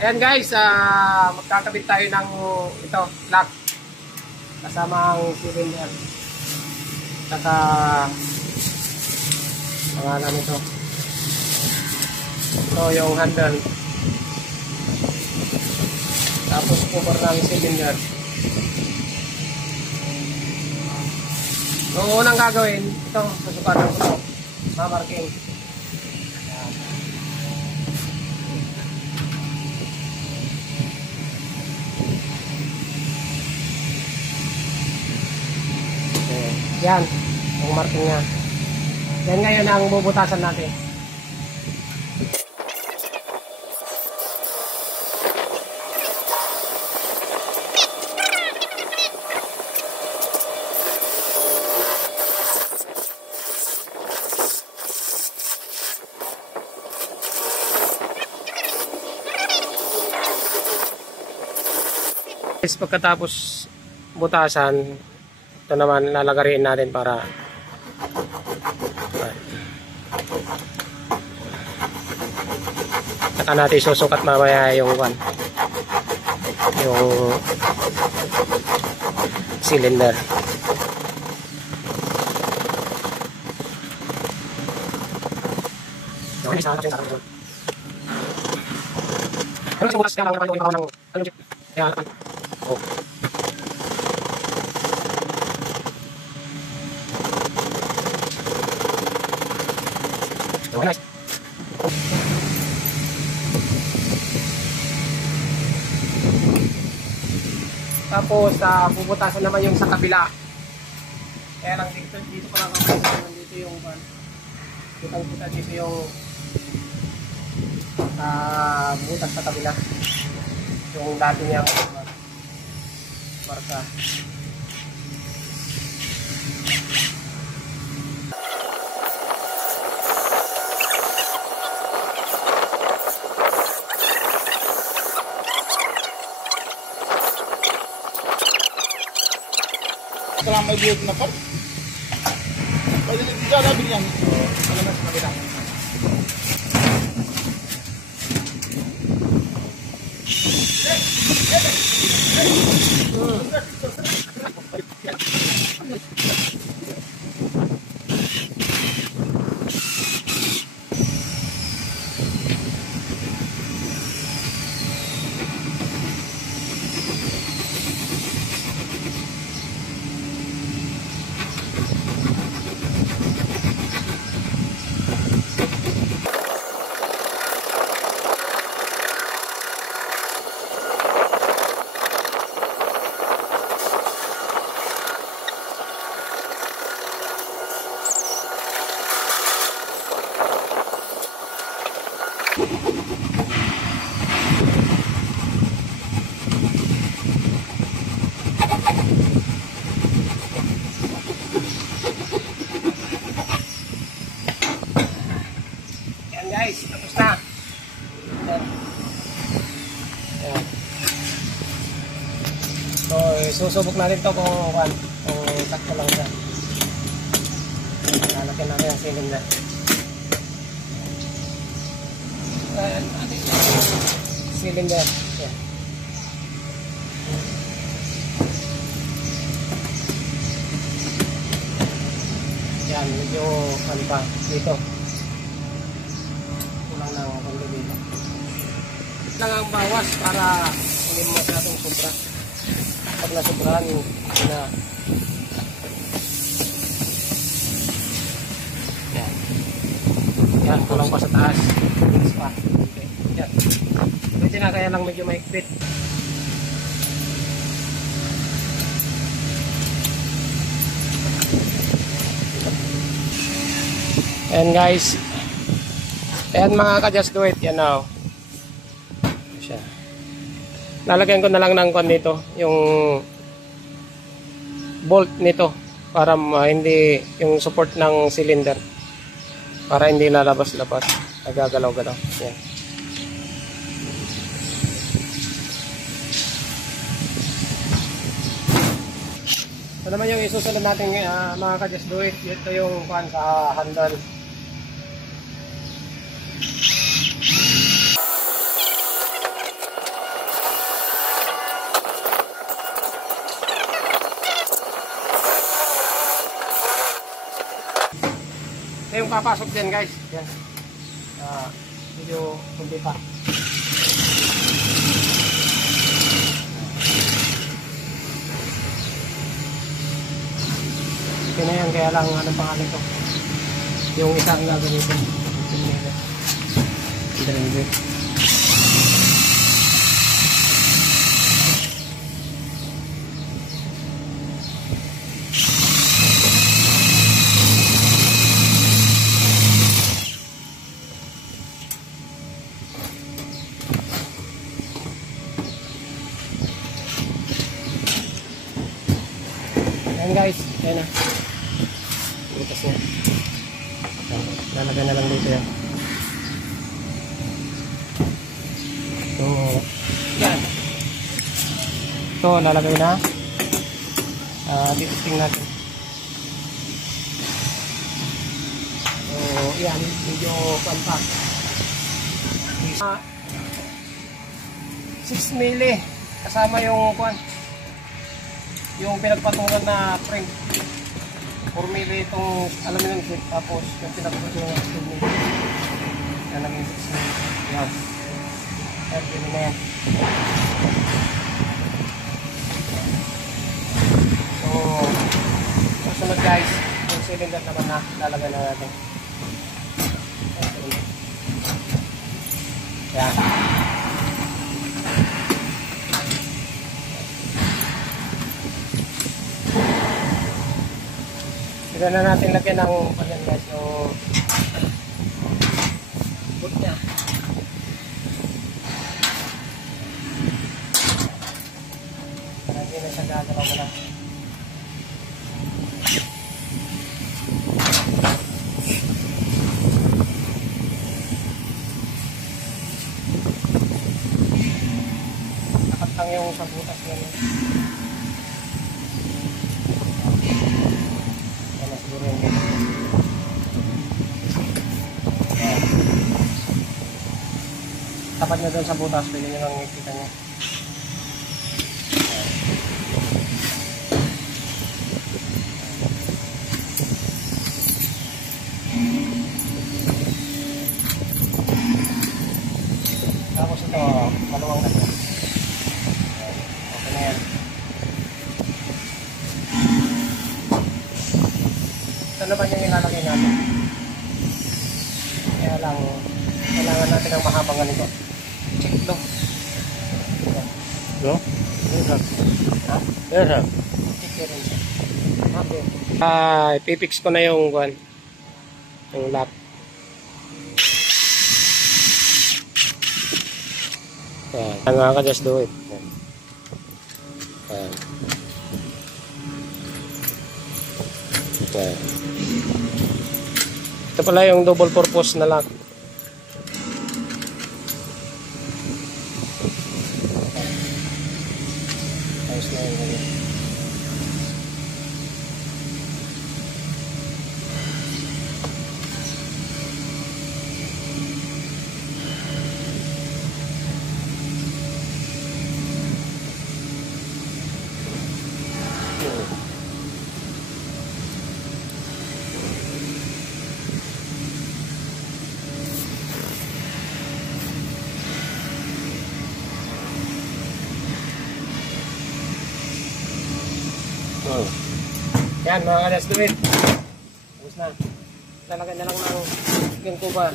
Ayan guys, magkakabit tayo ng ito, lock. Kasama ang cylinder. Saka pangalan ito. Ito yung handle. Tapos cover ng cylinder. Yung unang gagawin, ito, susukatan ko ito. Mamarking. Yan, ang marking niya. Yan ngayon ang bubutasan natin. Pagkatapos butasan, ito naman lalagarin natin para saka natin susukat mamaya yung cylinder. Tapos bubutasan naman yung sa kabila. Kaya lang dito pa lang ako dito yung kita dito yung butas sa kabila. Yung dati niya marka. Kalau may build na part. Pwede na dito na binyan. Ano na sa kabila. Guys, tapos na. Ayan. So, susubok natin ito kung sakto lang siya. Lalagyan natin ang cylinder. Ayan, cylinder. Ayan. Ayan, medyo ano pa dito. Lang ang bawas para hindi masyadong sobra. Pag nasobrahan na yan, kulang pa sa taas. Okay. Yan. Pwede na, kaya lang medyo maikpit. And guys, ayan mga ka-just do it, yan now. Lalagyan ko na lang ng nito, yung bolt nito para hindi yung support ng cylinder para hindi lalabas-labas, nagagalaw-galaw. Yan. Ito naman yung isusunod natin mga ka-just do it. Ito yung sa handle. papasok din guys. Yan. Medyo kundi pa. Ito na yan, kaya lang anong pangalan to. Yung isa ang gagamitin. Ayan guys, ayan na. Butas na. Lalagay na lang dito yan. So, yan. Ito, lalagay na. Titisting natin. So, yan. Medyo pampak. 6 mili. Kasama yung kwan. Yung pinagpatungan na frame. 4 mili itong aluminum sheet. Tapos yung pinagpatungan na 2 mili. Yan naging 6 mili. Yan. Yan, yun na yan. So, susunod guys, yung cylinder naman na lalagay na natin. Yan. Pwede na natin lagyan ng panyan guys, yung boot niya. Hindi na siya gagalaw mo lang. Nakatang yung sa butas niya. Tapat nyo doon sa butas, pwede nyo lang ikita nyo. Tapos ito, maluwang na ito. Okay na yan. Ito naman yung ilalagay natin. Kaya lang, kailangan natin ang mahabang ganito. Check lo. No? Yes, sir. Ha? Yes, sir. Check rin siya. Okay. Ipipix ko na yung one. Yung lock. Yan. Nga ka, just do it. Yan. Yan. Yan. Ito pala yung double purpose na lock. Ayos na yung ganyan. Yan mga kadas, do it. Tapos na. Lalagyan na lang ng yung kuba.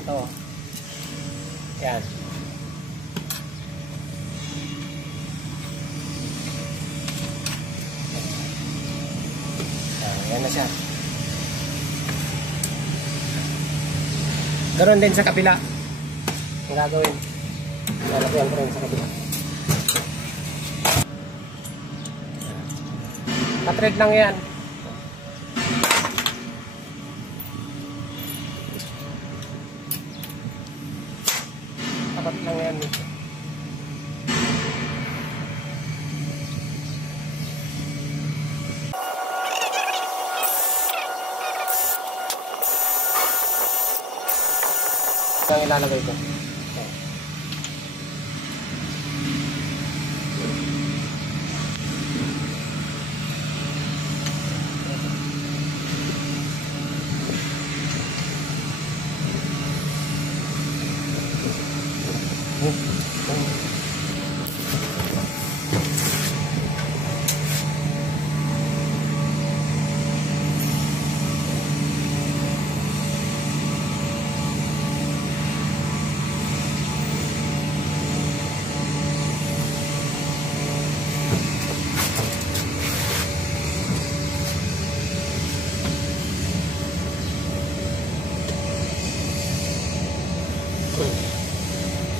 Ito. Yan. Yan na siya. Ganoon din sa kabila. Ang gagawin. Lalagyan ko rin sa kabila. Katred lang yan. Tapat lang yan. Ito ang ilalagay ko.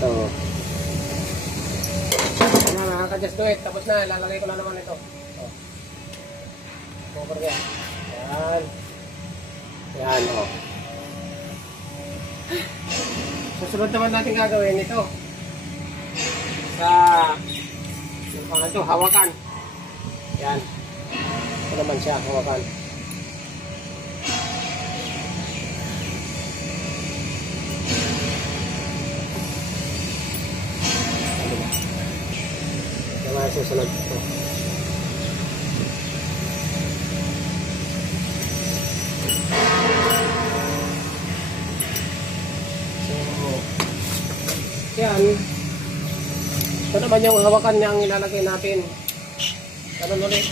So, yan, nakaka-just do it. Tapos na, lalagay ko na naman ito. So, cover yan. Yan. Yan, o. Susunod naman natin gagawin ito. Sa, yung pangalan ito, hawakan. Yan. Ito naman siya, hawakan. Susunod ito. So, yan. Ito naman yung hawakan niya ang ilalagay natin. Ganun ulit.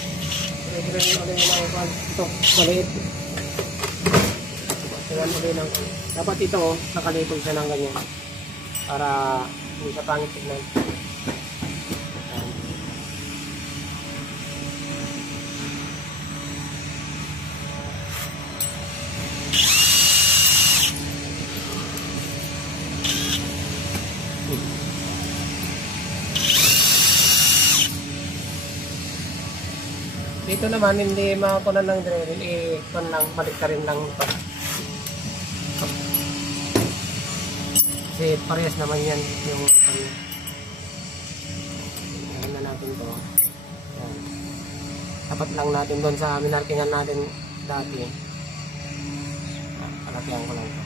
Ito, maliit. Ganun ulit lang. Dapat ito, nakalitog siya ng ganyan. Para hindi siya pangit tignan. Dito naman hindi makakunan ng drill, ikon lang, balik ka rin lang ito. Kasi parehas naman yan yung ano na natin to. Yan. Tapat lang natin doon sa minarkingan natin dati. Palakihan ko lang ito.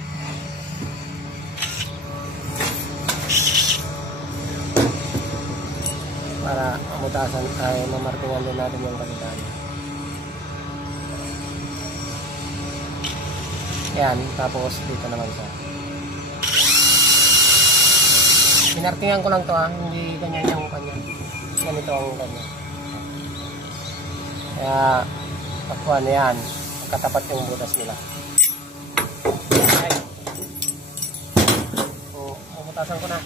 Para amutasan tayo, mamarkingan din natin yung kalitan. Yan, tapos dito naman siya. Minarkingan ko lang to hindi ganyan yung kanya. Ganito ang kanya. Kaya, pakuha na yan. Magkatapat yung butas nila. Okay. So, amutasan ko na.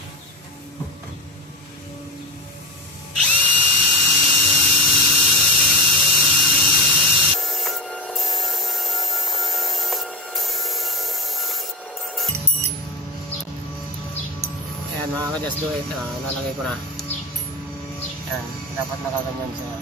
Ayan mga ka-just do it, lalagay ko na. Ayan, dapat nakaganyan siya.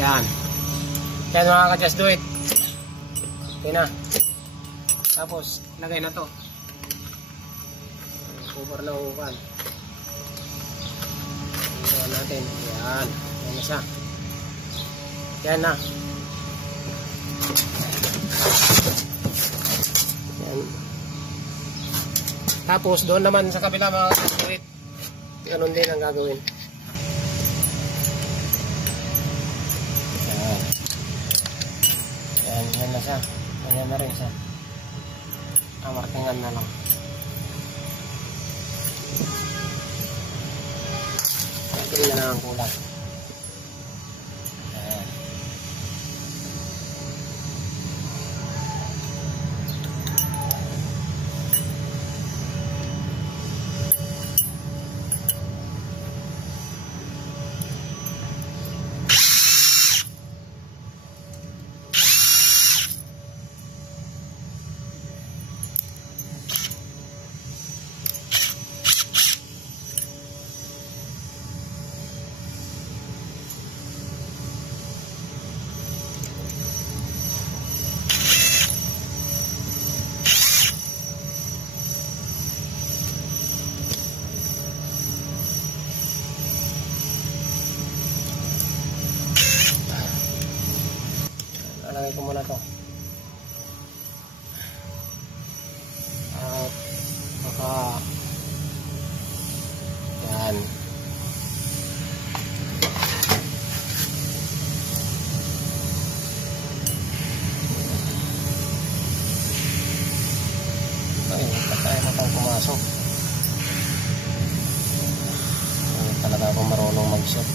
Yan. Yan mga ka-just do it. Okay na. Tapos, lagay na to. Cover na upan. Lagyan natin. Yan. Yan na siya. Yan na. Yan. Tapos, doon naman sa kabila mga ka-just do it. Ganun din ang gagawin. Yan na siya. Yan na rin siya. Amartingan na lang. Ito na lang ang kulang. Ayan. lalagay ko muna to. At baka yan. Ay, patay na pang pumasok. Ay, talaga ako marunong mag-shot.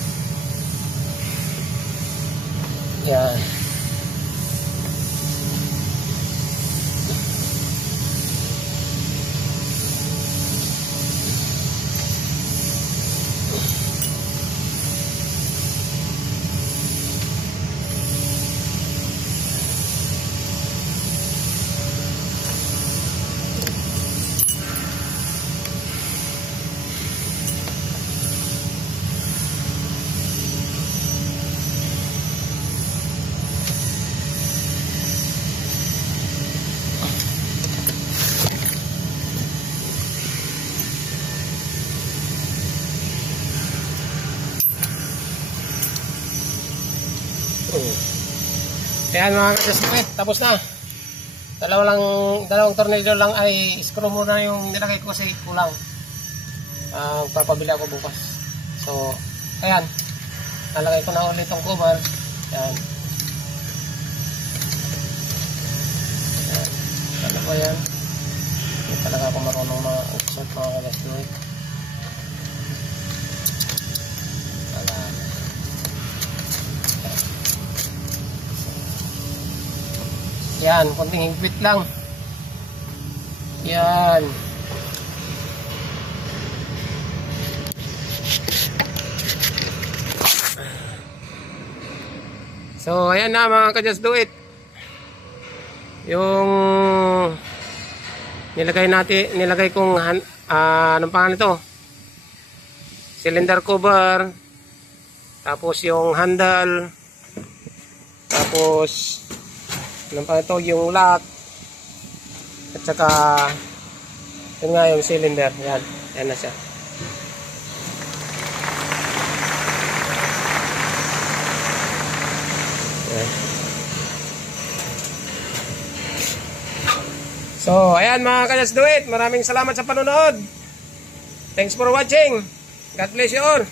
Yan. Ayan mga ka-just, tapos na. Dalawang tornilyo lang ay screw muna yung nilagay ko kasi kulang. Papabili ako bukas. So, ayan. Nalagay ko na ulit itong cover. Ayan. Ayan. Ano ba yan? Hindi talaga ako marunong mag-shot mga ka-just. Yan, konting higpit lang. Yan. So, ayan na mga ka-just do it. Yung nilagay kong anong pangalan ito? Cylinder cover. Tapos yung handle. Tapos anong pa ito, yung lock, at saka yun nga yung cylinder. Yan, yan na siya. Yan. So ayan mga ka-just do it, maraming salamat sa panonood. Thanks for watching. God bless you all.